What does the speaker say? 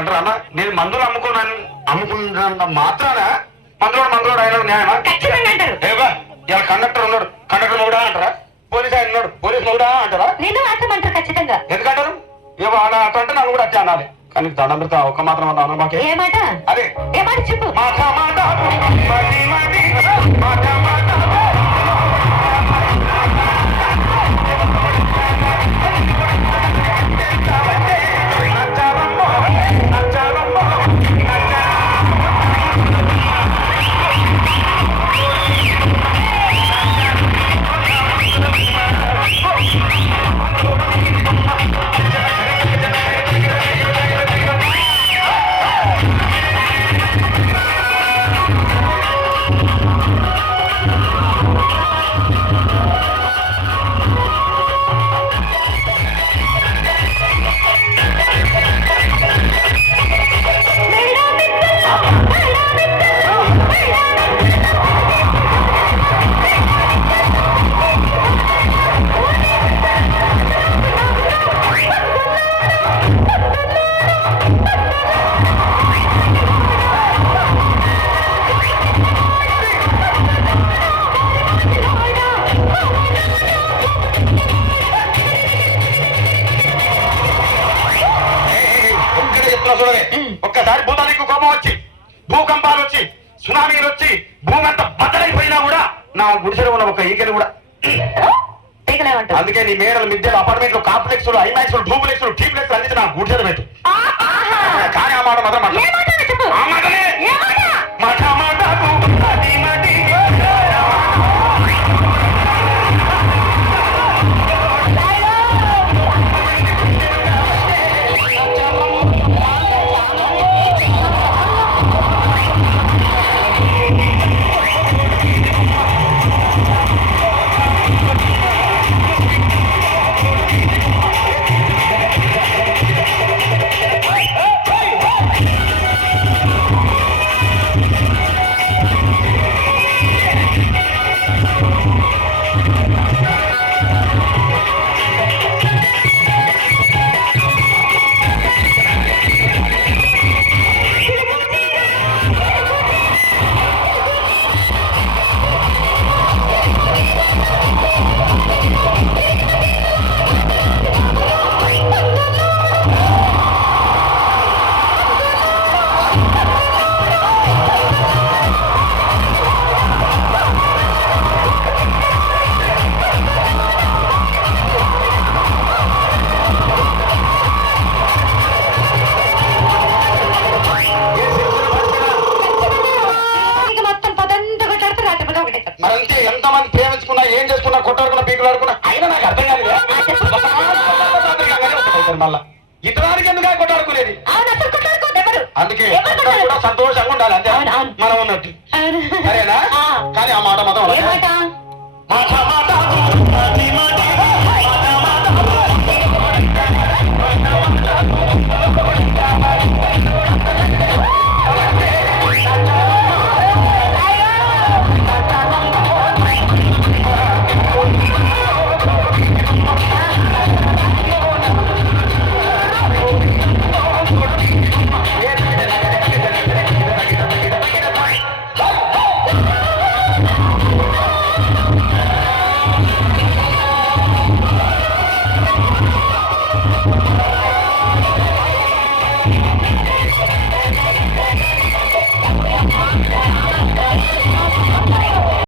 అంటారు అన్న. నేను మందులు అమ్ముకున్నంత మాత్రాన మందులోడు ఆయన న్యాయమా? ఖచ్చితంగా అంటారు. ఏవా ఇలా కండక్టర్ ఉన్నాడు, కండక్టర్ మొగుడా అంటారా? పోలీస్ ఆయన ఉన్నాడు, పోలీస్ మొగుడా అంటారా? నేను అంటారు ఖచ్చితంగా. ఎందుకంటారు? ఏవో అలా అంటే నాకు కూడా అట్లా అనాలి. కానీ దండం పెడతా ఒక్క మాత్రం అన్నా మాకే. ఏ మాట? అదే ఏ మాట చెప్పు. ఒక్కసారి భూతానికి కోపం వచ్చి, భూకంపాలు వచ్చి, సునామీలు వచ్చి, భూమి అంతా బద్దలైపోయినా కూడా నా గుడిసెలో ఉన్న ఒక ఈకలు కూడా. అందుకే నీ మేడలు, మిద్దెలు, అపార్ట్మెంట్లు, కాంప్లెక్స్, ఐమాక్స్, డూప్లెక్స్, టీప్లెక్స్ అన్ని నా గుడిసెలు పెట్టు. కానీ ఆ మాట మాత్రం ఆ మాటనే మాట మాట ఎంతమంది ప్రేమించుకున్నా, ఏం చేసుకున్నా, కొట్టాడుకున్నా, పీకులాడుకున్నా అయినా నాకు అర్థం కాదు. మళ్ళా ఇతరానికి ఎందుకు కొట్టాడుకునేది? అందుకే కూడా సంతోషంగా ఉండాలి అంతే మనం ఉన్నట్టు. సరేనా? కానీ ఆ మాట మాత్రం